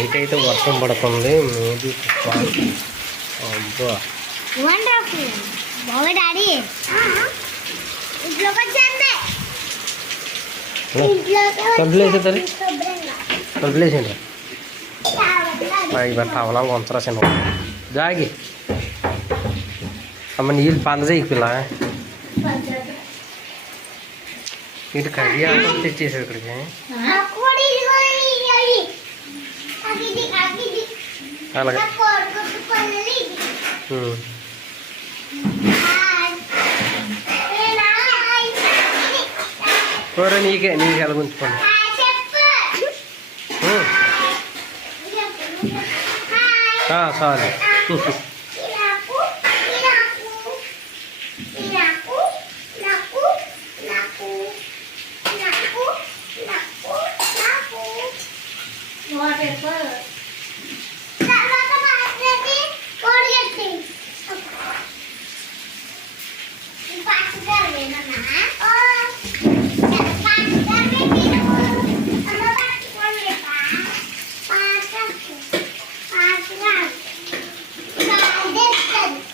బయట అయితే వర్షం పడుతుంది. మేబీ అబ్బా. తలుపులు వేసేయండి. ఇవాళ టవలా వంచరా చిన్న జాగి. అమ్మ నీళ్ళు పంద చేయి పిల్ల. ఇటు కర్రీ ఆటో తెచ్చేసాడు ఇక్కడికి. అలాగే ఉమ్. కూర నీకే నీకు ఎలా ఉంచుకోండి ఉమ్. ఆ, చాలు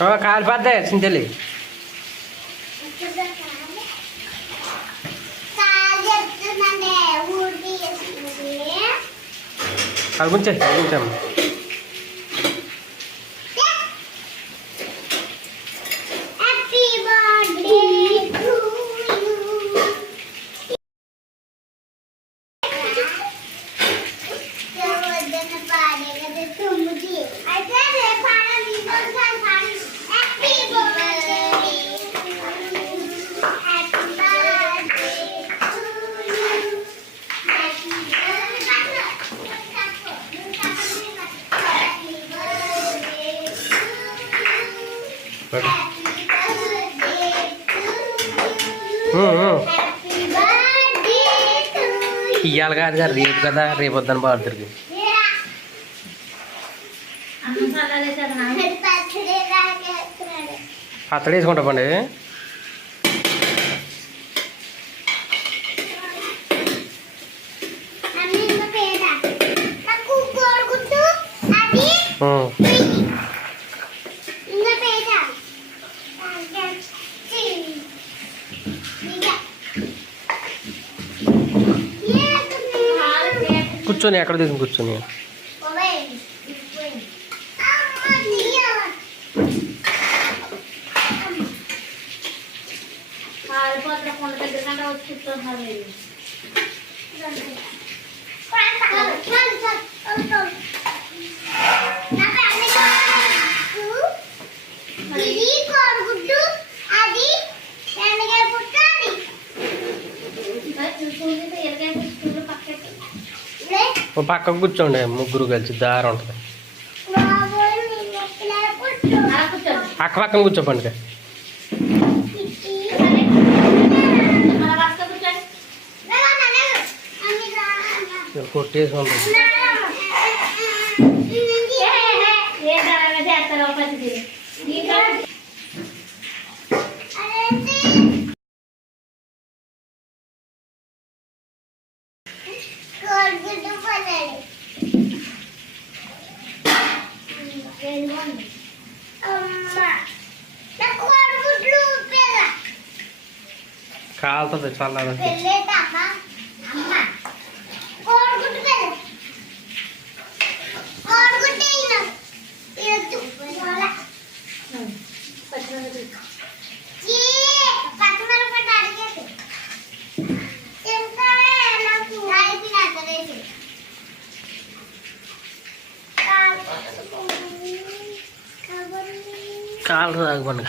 ఓ, కాలిపోద్ది చింతలి. కాజెత్తుందండి ఊరికి ఇయ్యాలి కాదు కదా రేపు కదా రేపు వద్దని బాడుతుంది పచ్చడి వేసుకుంటా పండి. కూర్చొని ఎక్కడ తీసుకుని కూర్చొని? పారిపోతున్న కొండ దగ్గర కంటే వచ్చి కూర్చుంటున్నారు ఓ పక్కకు కూర్చోండి ముగ్గురు కలిసి దారి ఉంటుంది. బాబోయ్, పక్క పక్కన కూర్చోపండి కొట్టేసి ఉంటుంది అయిపోయినాక రేపు. కాలు. తాగబండి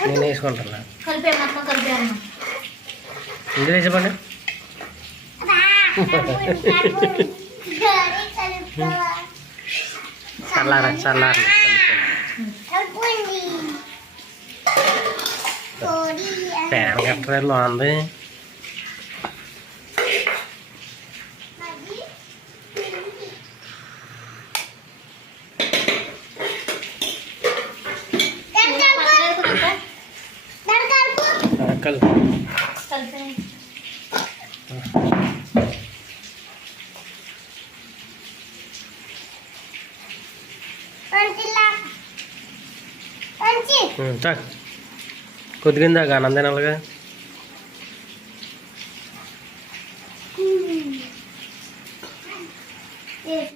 నేను వేసుకుంటాను కలిపే మొత్తం కలిపే అన్నం. ఇందులో వేసేపండి. చల్లార చల్లార ఫ్యాన్ కట్టరేలో ఉంది ಹ್ಞೂ ಸಾಕು ಕುದ್ಗಿಂದಾಗ ನಂದೇನಲ್ಗ